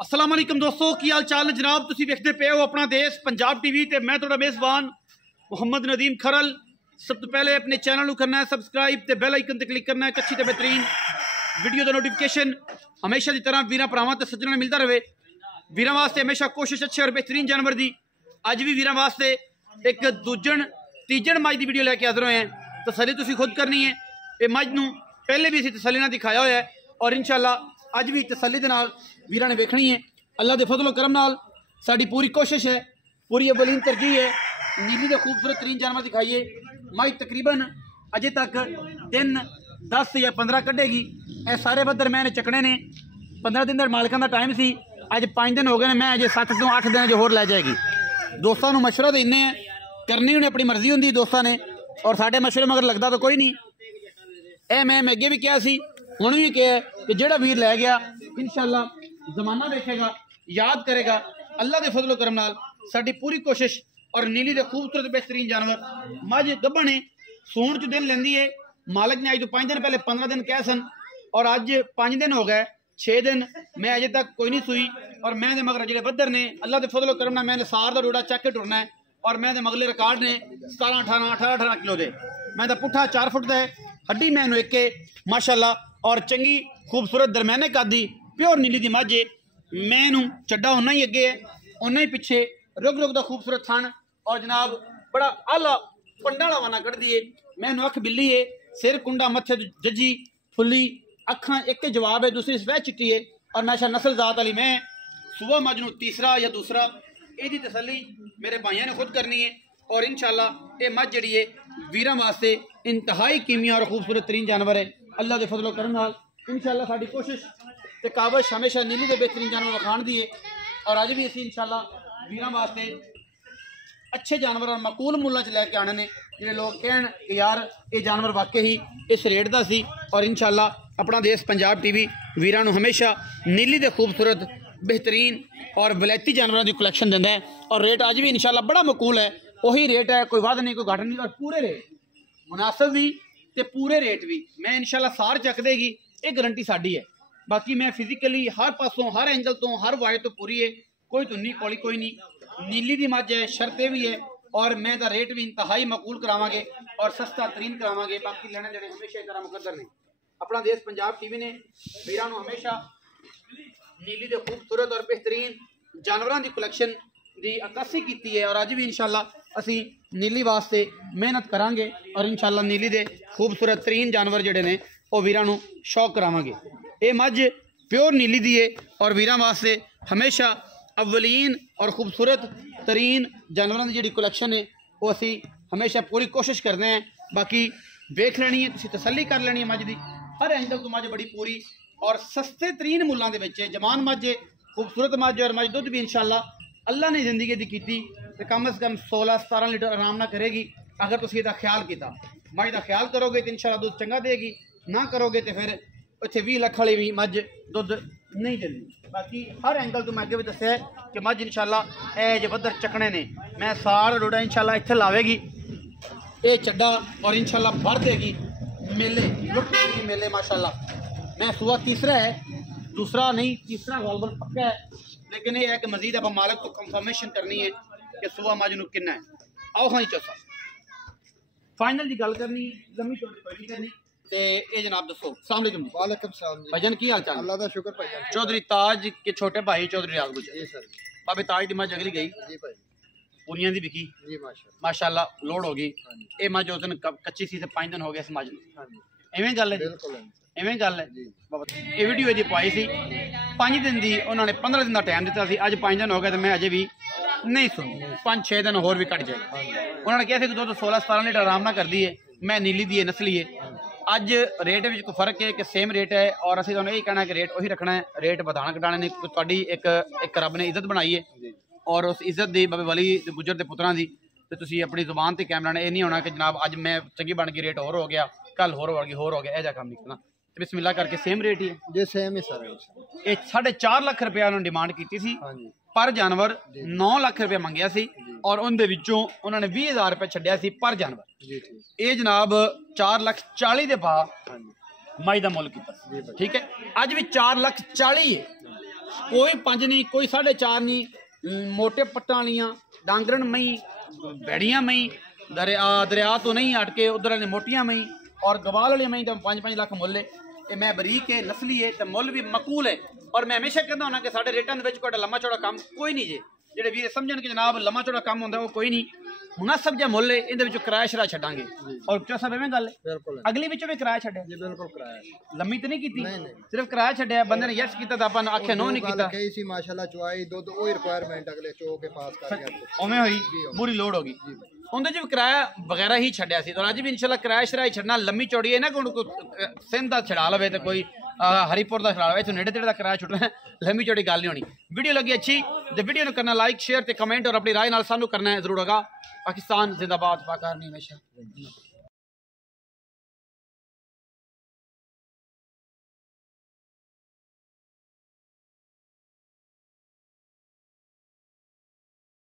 अस्सलाम वालेकुम दोस्तों, की हाल चाल है जनाब। तुसी देखते पे हो अपना देश पंजाब टीवी ते मैं थोड़ा मेज़बान मुहम्मद नदीम खरल। सब तो पहले अपने चैनल को करना है सब्सक्राइब ते बेल आइकन ते क्लिक करना है। अच्छी ते बेहतरीन वीडियो का नोटिफिकेशन हमेशा की तरह वीर भरावां ते सज्जनां ने मिलता रहे। वीरां वास्ते हमेशा कोशिश अच्छे और बेहतरीन जानवर दी। अज भी वीरां वास्ते एक दूजन तीजन मज की वीडियो लैके हाजिर होए हैं। तसली तुसी खुद करनी है। ये मज नूं पहले भी असीं तसली नाल दिखाया होया है और इंशाअल्लाह अज भी तसली दे नाल वीरां ने वेखनी है। अल्लाह के फजलो करम नाल साडी पूरी कोशिश है, पूरी अवलीन तरजीह है नीली के खूबसूरत तरीन जानवर दिखाइए। मज तकरीबन अजे तक दिन 10 या 15 कढ़ेगी। ये सारे बदर मैंने चकने ने। 15 दिन मालिकां दा टाइम सी, अज 5 दिन हो गए मैं अजे 7 तो 8 दिन जो होर लै जाएगी। दोस्तों को मशवरा देने हैं, करनी उन्हें अपनी मर्जी होंगी दोस्तों ने, और साढ़े मशवरे मगर लगता तो कोई नहीं। ए मैं अगे भी कहा सी, हुण भी कहा कि जेड़ा वीर लै गया इंशाअल्लाह जमाना देखेगा, याद करेगा। अल्लाह के फजलो करम नाल साडी पूरी कोशिश। और नीली के खूबसूरत बेहतरीन जानवर मज गब्बन है, सूण च दिन लेंदी है। मालिक ने अज तो 5 दिन पहले 15 दिन कह सन और अज 5 दिन हो गए, 6 दिन मैं अजे तक कोई नहीं सुई। और मैं दे मगर जो बदर ने अल्लाह के फजलो करम नाल मैंने सार का डोडा चक के टुरना है। और मैं दे मगले रिकॉर्ड ने 17-18 किलो दे। मैं तो पुट्ठा 4 फुट का है, हड्डी मैनू एक माशाअल्लाह और चंगी खूबसूरत दरम्याने कदी प्योर नीली की मझ है। मैनू चड्डा उन्ना ही अगे है, उन्ना ही पिछे रुग रुग का खूबसूरत थन और जनाब बड़ा आला पंडा वाला वाना कढ़दी है। मैनू अख बिल्ली है, सिर कुंडा मथे जजी फुली अखा एक जवाब है, दूसरी सफेद चिट्टी है। और मैशा नस्ल जात वाली मैं सुबह मज नू तीसरा या दूसरा यदी तसली मेरे भाइयों ने खुद करनी है। और इंशाअल्लाह ये मझ जी है वीरां वास्ते इंतहाई कीमिया और खूबसूरत तरीन जानवर है। अल्लाह के फजलो करम नाल इंशाअल्लाह साडी कोशिश ते काबश हमेशा नीली के बेहतरीन जानवर विखाण दी है। और अज भी असीं इंशाअल्लाह वीरां वास्ते अच्छे जानवर और मकूल मुल्लां च लैके आने ने, जिहड़े लोग कहण कि यार ये जानवर वाकई ही इस रेट दा सी। और इंशाअल्लाह अपना देश पंजाब टीवी वीरां नूं हमेशा नीली के खूबसूरत बेहतरीन और वलैती जानवरों की कलैक्शन दिंदा है। और रेट अज भी इंशाअल्लाह बड़ा मकूल है, वही रेट है, कोई वध नहीं कोई घट नहीं। और पूरे रेट मुनासिब भी ते पूरे रेट भी मैं इंशाअल्लाह सार चक देगी, ये गारंटी साडी है। बाकी मैं फिजिकली हर पासों हर एंगल तो हर वाय तो पूरी है, कोई धुन्नी कोली कोई नहीं। नीली की मझ है, शर्ते भी है और मैं दा रेट भी इंतहाई मकूल करावांगे और सस्ता तरीन करावांगे। बाकी लेने देने हमेशा तरह मुकद्दर ने। अपना देश पंजाब टीवी ने वीरां नूं हमेशा नीली के खूबसूरत और बेहतरीन जानवरों की कलैक्शन की अक्सी की है। और अज भी इंशाअल्लाह असी नीली वास्ते मेहनत करांगे और इंशाअल्लाह नीली के खूबसूरत तरीन जानवर जोड़े ने वो वीरां नूं शौक करावांगे। ये मझ प्योर नीली दी है और वीरां वास्ते हमेशा अवलीन और खूबसूरत तरीन जानवरों की जी कलैक्शन है वो असी हमेशा पूरी कोशिश करते हैं। बाकी वेख लेनी है, तुसी तसली कर लेनी है मझ की हर एंगल तो मझ बड़ी पूरी और सस्ते तरीन मुल्लां दे विच जमान मझ है, खूबसूरत मझ और मझ दुध भी इंशाअल्लाह अल्लाह ने जिंदगी दी कीती ते कम से कम 16-17 लीटर आराम ना करेगी। अगर तुसी इहदा ख्याल किया मझ का ख्याल करोगे तो इंशाअल्लाह दुध चंगा देगी, ना करोगे तो फिर इत्थे 20 लाख वाली भी मझ दुध नहीं देती। बाकी हर एंगल तो मैं अगे भी दस्सिया कि मझ इंशाअल्लाह ए जे बदर चकने ने मैं सार डोडा इंशाअल्लाह इत्थे लावेगी, ये चड्डा और इंशाअल्लाह भर देगी मेले लुट देगी मेले माशाअल्लाह। मैं सुबह तीसरा है, दूसरा नहीं तीसरा गलबन पक्का है, लेकिन ये है कि मजीद आप मालिक को कंफर्मेशन करनी है कि सुबह मज नूं कितना है। आओ हाँ चौथा फाइनल की गल करनी लम्मी चौड़ी कोई नहीं करनी। ते ये जनाब दसो अस्सलाम वालेकुम। वालेकुम सलाम जी। भाईजान की हाल चाल? अल्लाह दा शुक्र भाईजान। चौधरी ताज के छोटे भाई चौधरी रियाज गुजर जी सर। बाबे ताज की मझ अगली गई जी भाई पूरियां दी बिकी जी माशाअल्लाह लोड हो गई। हाँ जी। ये मझ उस दिन कच्ची सी ते 5 दिन हो गए इस मझ नूं। हाँ जी इवें गल है बिल्कुल है। इवें गल है जी। ये वीडियो जी पाई सी 5 दिन की, उन्होंने 15 दिन का टाइम दिता सी, अज 5 दिन हो गए तो मैं अजे भी नहीं सुनी। 5-6 दिन होर भी कट जाए। उन्होंने कहा कि दुध 16-17 लीटर आराम ना कर दी है। मैं नीली दी है नस्ली है। अज रेट में कोई फर्क है कि सेम रेट है और असं तुहानूं यही कहना है कि रेट उही रखना है, रेट बढ़ाना घटाने ने तुहाडी एक रब ने इज्जत बनाई है और उस इज्जत की बाबे वली गुजर के पुत्रां की तो तुसीं अपनी जुबान ते कैमरा ने यह नहीं होना कि जनाब अज मैं चंगी बन गई रेट होर हो गया, कल होर हो गया, यह काम नहीं करना। तो बिस्मिल्लाह करके सेम रेट ही है जी सेम ही सर। ये 4.5 लाख रुपया उन्होंने डिमांड की थी हाँ जी। पर जानवर 9 लाख रुपया मंगया सी और उनके विचों उन्होंने 20,000 रुपया छड्डिया सी पर जानवर। जी ठीक। ये जनाब 4,40,000 के भाव हाँ जी मई का मुल किया। ठीक है अज भी 4,40,000 है कोई 5 नहीं, कोई 4.5 नहीं, मोटे पट्टा वालियां डांगरन मई, बैड़ियां मई, दरिया तो नहीं हट के उधर ने मोटियां मई और गवाल वाली मई तो 5-5 लाख मुल है। ये मैं बरीक है, नस्ली है, तो मुल भी मकूल है। और मैं हमेशा कहता हूँ कि साढ़े रेटां दे विच कोई लम्मा चौड़ा काम कोई नहीं जे, जेडे वीर समझन कि जनाब लम्मा चौड़ा काम होंदा वो कोई नहीं। मुनासब जिहा मुल है, इहदे विच किराया शरा छड्डांगे। और चौसा एवें गल है, बिल्कुल अगली विचों भी किराया छड्डिया जी, बिल्कुल कराया लम्मी तो नहीं कीती, नहीं। सिर्फ किराया छड्डिया। बंदे ने यस कीता तां अपन आखे नो नहीं कीता, कही सी माशाल्लाह चुआई दुध वही रिक्वायरमेंट अगले चो के पास कर गया उवें होई पूरी लोड हो गई। उहदे च भी किराया वगैरह ही छड्डिया सी। तो अज भी इंशाल्लाह किराया शरा ही छड्डना। लम्मी चौड़ी है ना कोई सिंध दा छड़ा लवे तो कोई हरिपुर का छड़ा लवे, इत्थों नेड़े तेड़े का किराया छुट्टना है। लम्मी चौड़ी गल नहीं होनी। वीडियो लगी अच्छी तो वीडियो नूं करना लाइक शेयर ते कमेंट और अपनी राय नाल सानू करना है जरूर होगा। पाकिस्तान जिंदाबाद, पाक आर्मी हमेशा।